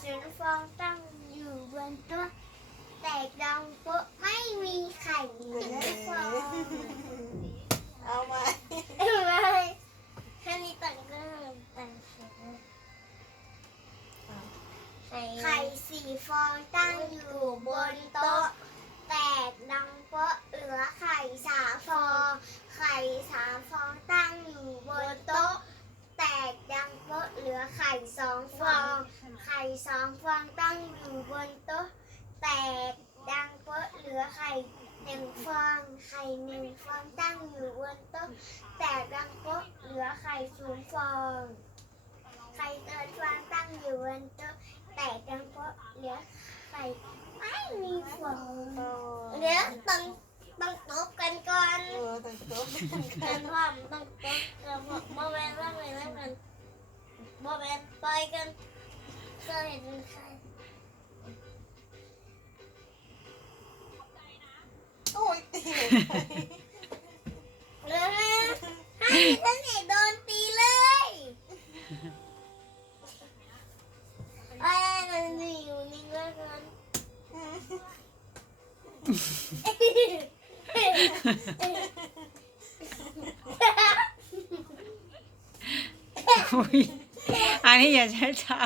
ศูนย์ฟองตั้งอยู่บนโต๊ะแตกดังโป๊ะไม่มีไข่เหลือฟองเอาไหมไม่แค่นี้ตั้งก็ตั้งไข่สี่ฟองตั้งอยู่บนโต๊ะแตกดังโป๊ะเหลือไข่สามฟอง ไข่สามฟองตั้งอยู่บนโต๊ะ แตกดังโป๊ะเหลือไข่สองฟอง สองฟองตั้งอยู่บนโต๊ะ แตกดังโป๊ะเหลือไข่หนึ่งฟอง ไข่หนึ่งฟองตั้งอยู่บนโต๊ะ แตกดังโป๊ะเหลือไข่ศูนย์ฟอง ไข่เติร์ฟองตั้งอยู่บนโต๊ะ แตกดังโป๊ะเหลือไข่ไม่มีฟองโอ้เดี๋ยวต้องต้องตบกันก่อนเออแต่งตัวกันว่ามันต้องตบกันโมเมนต์ว่าไงแล้วกันโมเมนต์ไปกัน เคยเห็นใครโอ้ยตีเร็วนะให้ฉันเห็นโดนตีเลยอะไอ้มันอยู่นิ่งแล้วกันอุ๊ยอันนี้อย่าใช้เท้า